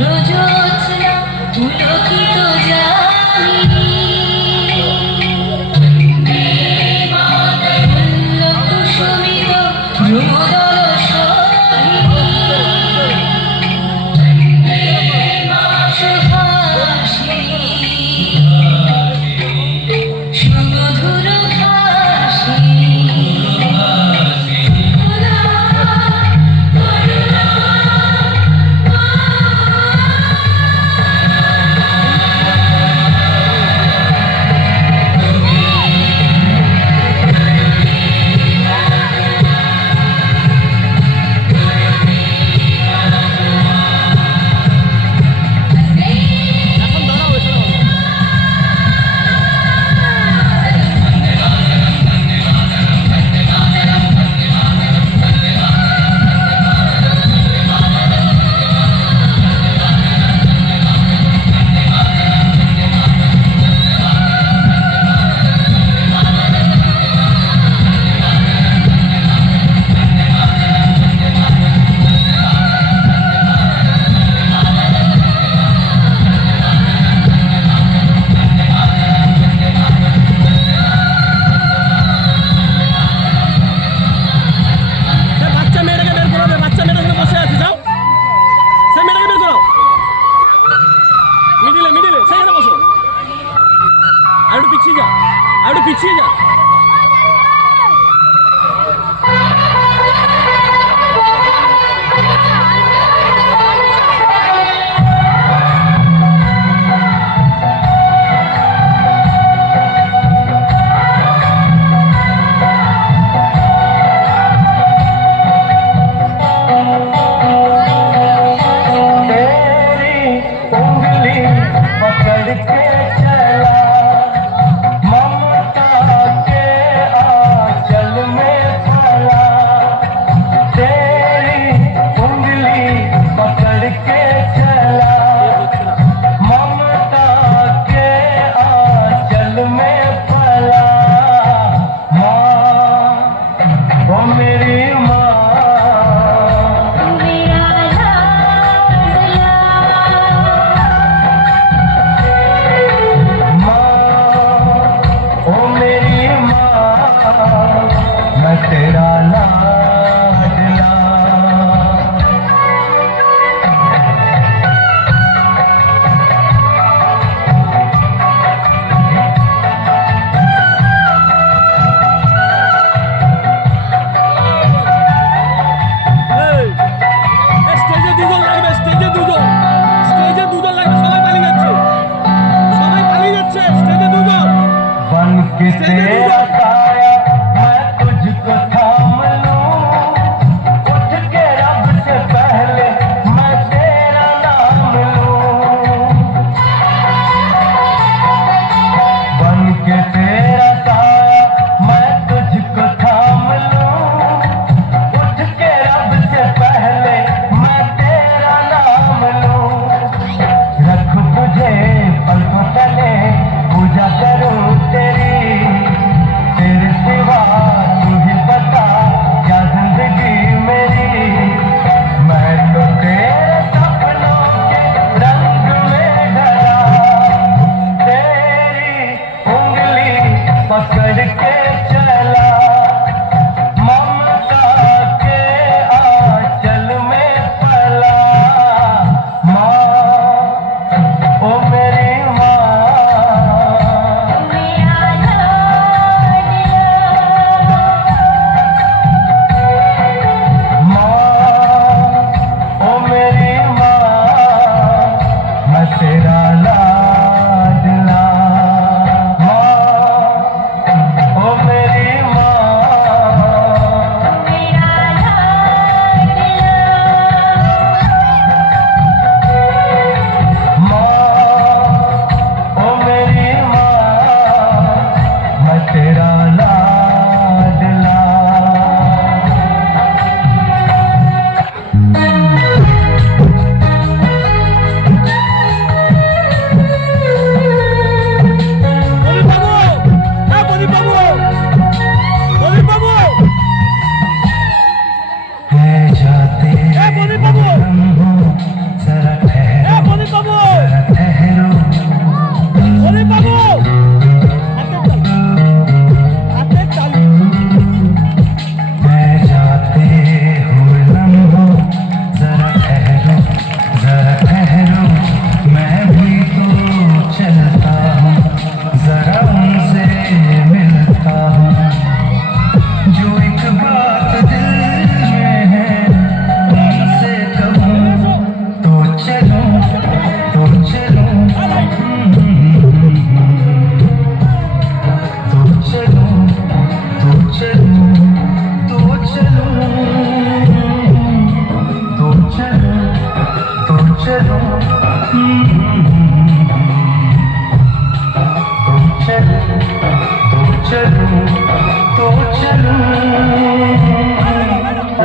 রজোৎস্না পুলকিত জামিনী কুসুমিত ভ্রমদল সুমধুর ভাষী পিছিয়ে যা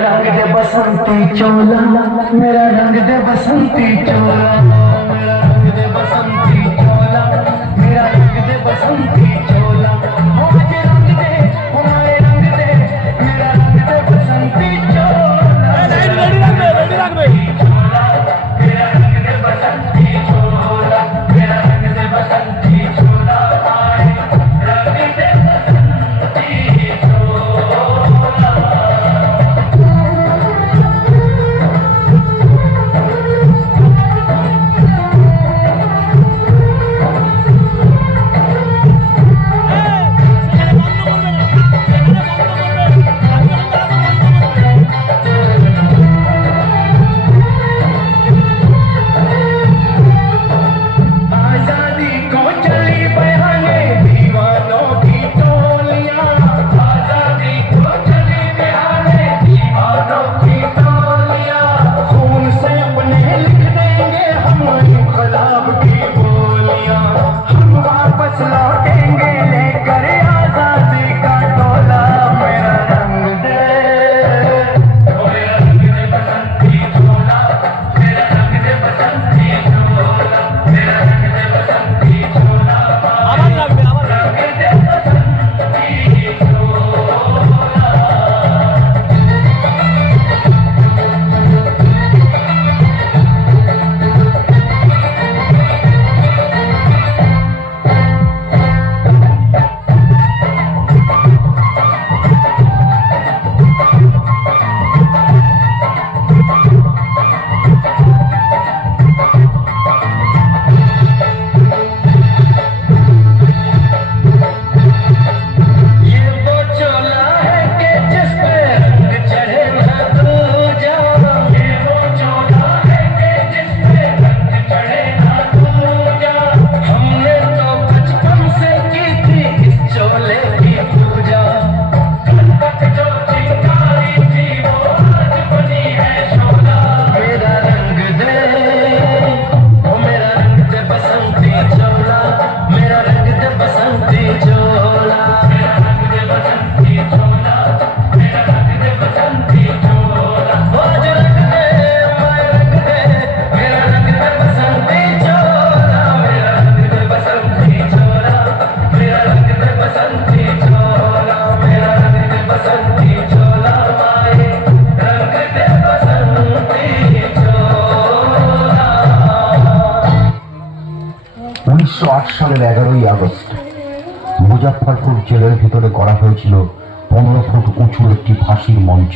रंग दे बसंती चोला मेरा रंग दे बसंती चोला मेरा रंग दे बसंती चोला मेरा रंग दे बसंती चोला मुझे रंग दे हमारे रंग दे मेरा रंग दे बसंती चोला रेडी রাখবে मेरा रंग दे बसंती चोला मेरा रंग दे बसंती चोला रंग दे बसंती चोला आजादी को चली बहाने दीवानों की टोलियां आजादी को चली बहाने दीवानों की टोलियां खून से अपने लिख देंगे हम इनकलाब की बोलियां हम वापस लौटेंगे लेकर आजादी का टोला मेरा रंग दे मेरा रंग दे बसंती चोला मेरा रंग दे बसंती चोला मेरा रंग दे बसंती चोला আবার লাগবে रंग दे बसंती चोला ये वो चोला है कि जिस पे रंग चढ़े ना दूजा ये वो चोला है कि जिस पे रंग चढ़े ना दूजा हमने तो बचपन से की थी इस चोले की पूजा कल तक जो चिंगारी थी वो आज बनी है शोला मेरा रंग दे ओ मेरा रंग दे बसंती चोला मेरा रंग दे बसंती चोला मेरा रंग दे बसंती चोला मेरा रंग दे बसंती चोला आज रंग दे माय रंग दे मेरा रंग दे बसंती चोला मेरा रंग दे बसंती चोला मेरा रंग दे बसंती चोला मेरा रंग दे बसंती चोला माय रंग दे बसंती चोला 1908 সালের 11ই আগস্ট মুজাফফরপুর জেলের ভিতরে গড়া হয়েছিল 15 ফুট উঁচু একটি ফাঁসির মঞ্চ।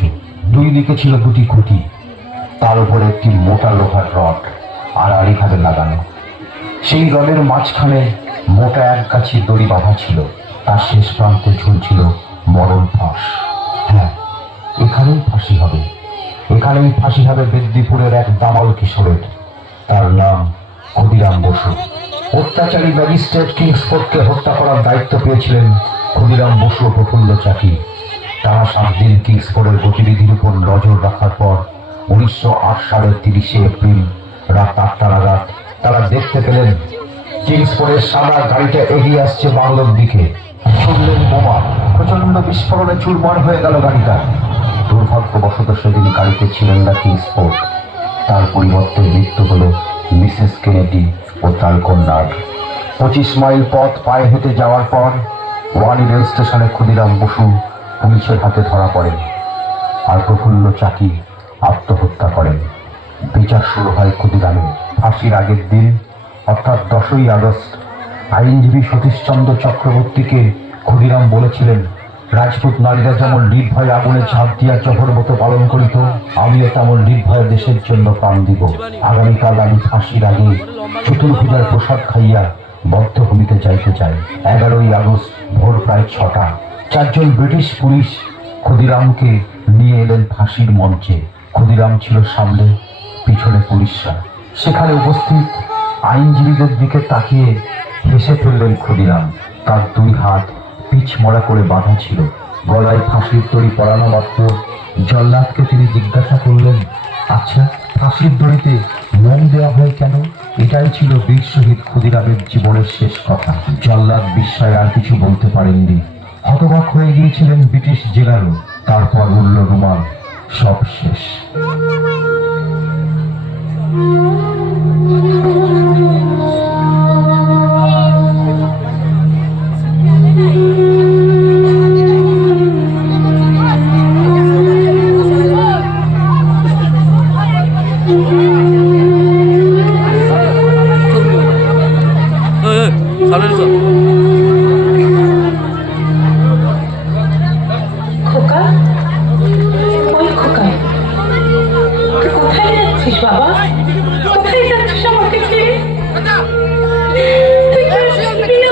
দুই দিকে ছিল দুটি খুঁটি, তার উপরে একটি মোটা লোহার রড আড়াআড়িভাবে লাগানো। সেই রডের মাঝখানে মোটা এক গাছি দড়ি বাঁধা ছিল, তার শেষ প্রান্তে ঝুলছিল মরণ ফাঁস। হ্যাঁ, এখানেই ফাঁসি হবে, এখানেই ফাঁসি হবে বেদ্দিপুরের এক দামাল কিশোরের। তার নাম ক্ষুদিরাম বসু। অত্যাচারী ম্যাজিস্ট্রেট কিংসফোর্ডকে হত্যা করার দায়িত্ব পেয়েছিলেন ক্ষুদিরাম বসু ও প্রফুল্ল চাকি। তারা 7 দিন কিংসফোর্ডের গতিবিধির উপর নজর রাখার পর 1908 সালের 30শে এপ্রিল রাত 8টা নাগাদ তারা দেখতে পেলেন কিংসফোর্ডের সাদা গাড়িটা এগিয়ে আসছে বাংলোর দিকে। শুনলেন বোমা, প্রচন্ড বিস্ফোরণে চুরমার হয়ে গেল গাড়িটা। দুর্ভাগ্যবশত সেদিন গাড়িতে ছিলেন না কিংসফোর্ড, তার পরিবর্তে মৃত্যু হল মিসেস কেনেডি ও তার কন্যার। 25 মাইল পথ পায়ে হেঁটে যাওয়ার পর ওয়ানি রেল স্টেশনে ক্ষুদিরাম বসু পুলিশের হাতে ধরা পড়েন, আর প্রফুল্ল চাকি আত্মহত্যা করেন। বিচার শুরু হয় ক্ষুদিরামের। ফাঁসির আগের দিন অর্থাৎ 10ই আগস্ট আইনজীবী সতীশচন্দ্র চক্রবর্তীকে ক্ষুদিরাম বলেছিলেন, রাজপুত নারীরা যেমন নির্ভয়ে আগুনে ঝাঁপ দিয়া জহর মতো পালন করিত, আমিও তেমন নির্ভয়ে দেশের জন্য প্রাণ দিব। আগামীকাল আমি ফাঁসির আগে চতুর্ভুজার প্রসাদ খাইয়া বদ্ধভূমিতে যাইতে চাই। 11ই আগস্ট ভোর প্রায় 6টা 4 জন ব্রিটিশ পুলিশ ক্ষুদিরামকে নিয়ে এলেন ফাঁসির মঞ্চে। ক্ষুদিরাম ছিল সামনে, পিছনে পুলিশরা। সেখানে উপস্থিত আইনজীবীদের দিকে তাকিয়ে হেসে ফেললেন ক্ষুদিরাম। তার 2 হাত পিছ মরা করে বাঁধা ছিল, গলায় ফাঁসির দড়ি পরানো মাত্র জল্লাদকে তিনি জিজ্ঞাসা করলেন, আচ্ছা, ফাঁসির দড়িতে মন দেওয়া হয় কেন? এটাই ছিল বীর শহীদ ক্ষুদিরামের জীবনের শেষ কথা। জল্লাদ বিস্ময় আর কিছু বলতে পারেননি, হতবাক হয়ে গিয়েছিলেন ব্রিটিশ জেলারও। তারপর উড়ল রুমাল, সব শেষ। খোকা, ওই খোকা, তুই কোথায় যাচ্ছিস বাবা? কোথায় যাচ্ছিস আমাকে ছেড়ে? তুই কি আসবি না?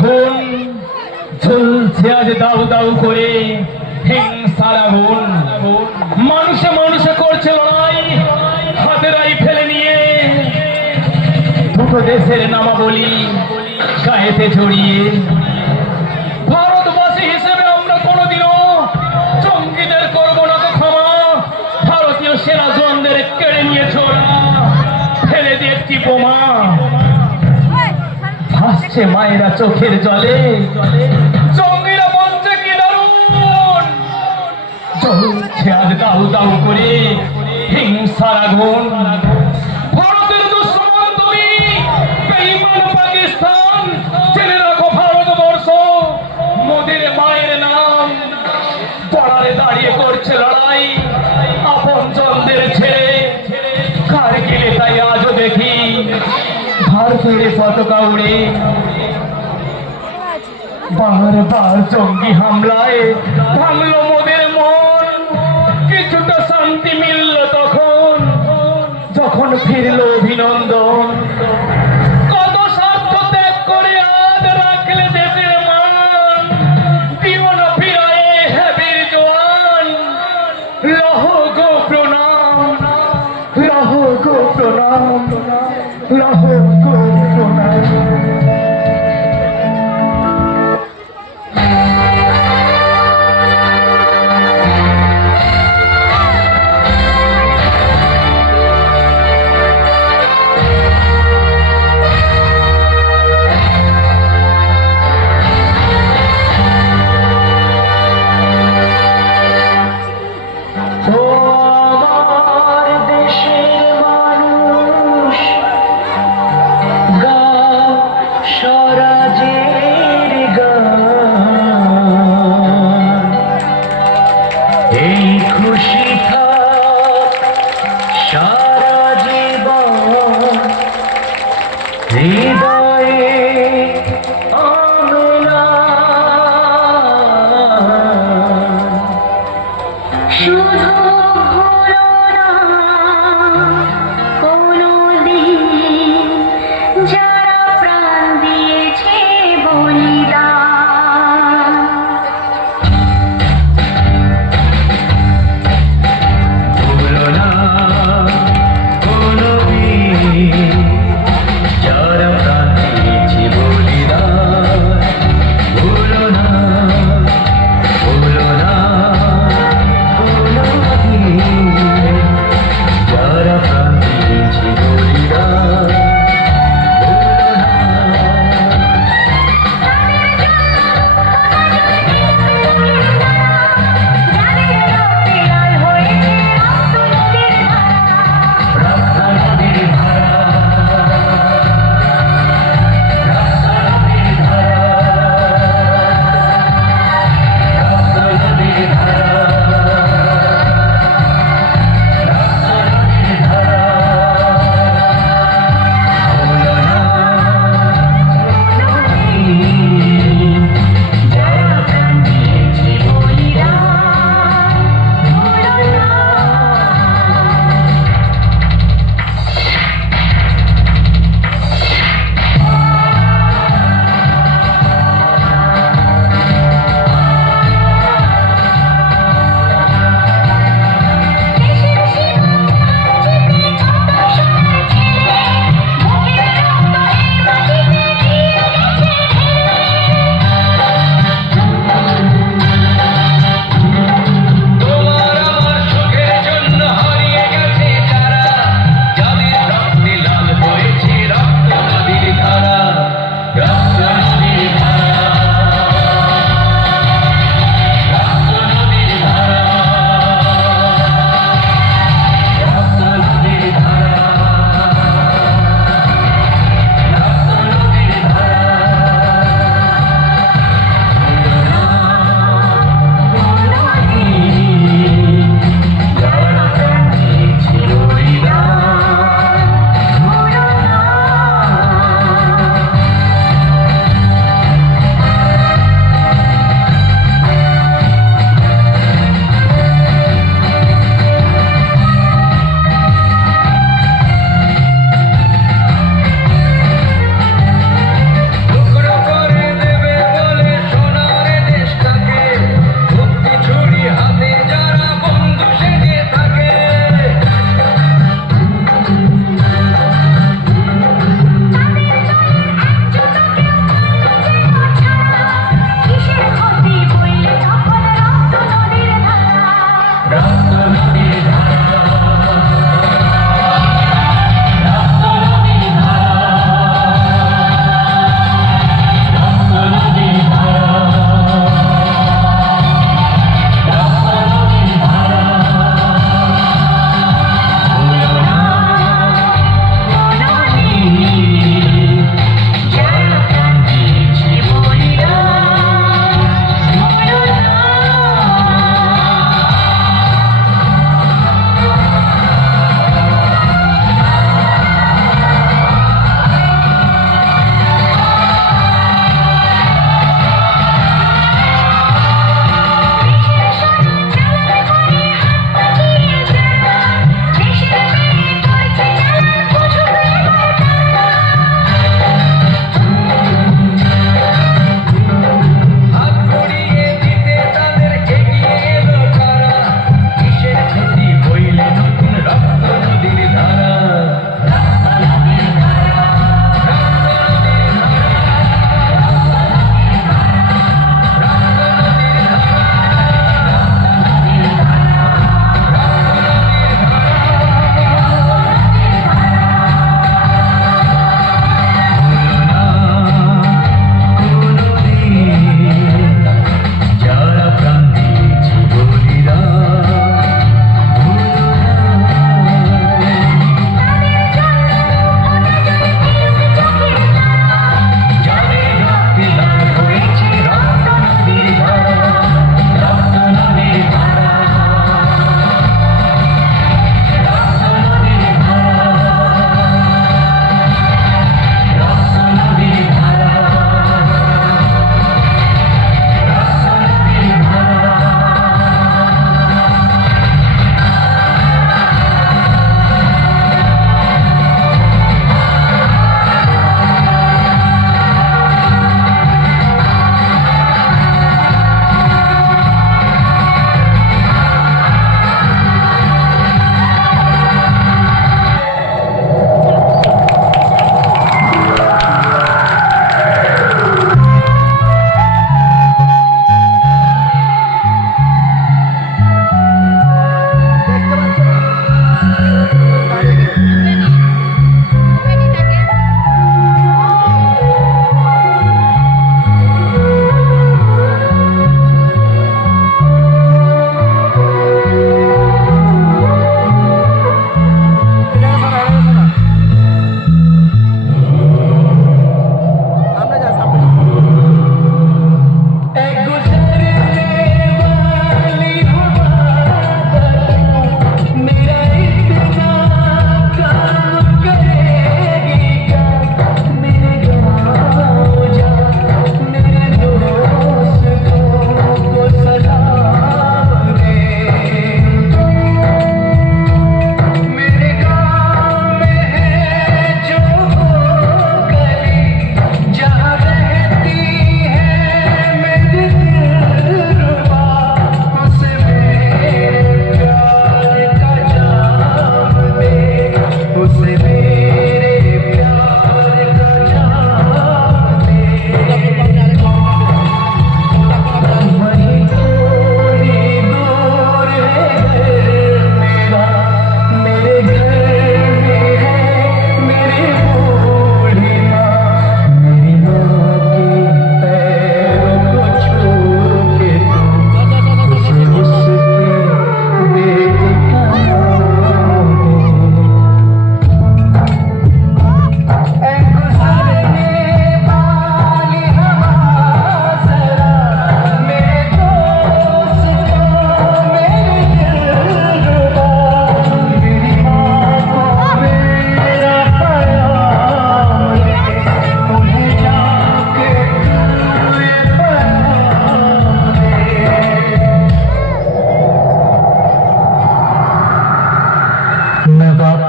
খুন ঝুলছে আজ দাউ দাউ করে হিংসার আগুন। মানুষে মানুষে করছে লড়াই, হাতে রাইফেল নিয়ে দুটো দেশের নামাবলী গায়েতে জড়িয়ে। ভারতবাসী হিসেবে আমরা কোনোদিনও জঙ্গিদের করবো না তো ক্ষমা। ভারতীয় সেনা জওয়ানদের কেড়ে নিয়ে ছোড়া, ফেলে দিয়ে একটি বোমা ভাসছে মায়েরা চোখের জলে। জঙ্গিরা বলছে কি দারুণ, জ্বলছে আজ দাউ দাউ করে হিংসার আগুন। ভারতের দুশ্মন তুমি, বেঈমান পাকিস্তান, জেনে রাখো ভারতবর্ষ মোদির মায়ের নাম। বর্ডারে দাঁড়িয়ে করছে লড়াই আপন জনদের ছেড়ে। কারগিলে তাই আজও দেখি ভারতের পতাকা উড়ে। বারবার জঙ্গি হামলায় ভাঙলো মোদের মন। ফিরল অভিনন্দন। কত স্বার্থ ত্যাগ করে আজ রাখলে দেশের মান, জীবন ফিরায়ে হ্যাবির জোয়ান। লহ গো প্রণাম, লহ গো প্রণাম, লহ গো প্রণাম। ও আমার দেশের মানুষ, গা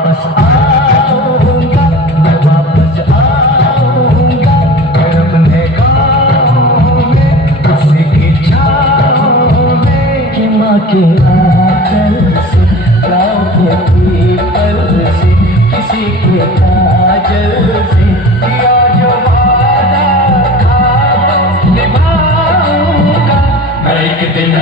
वापस आऊंगा, मैं वापस आऊंगा, फिर अपने गाँव में किसी की छाँव में, कि माँ के आंचल से, गाँव के पीपल से, किसी के काजल से किया जो वादा था निभाऊंगा। मैं एक दिन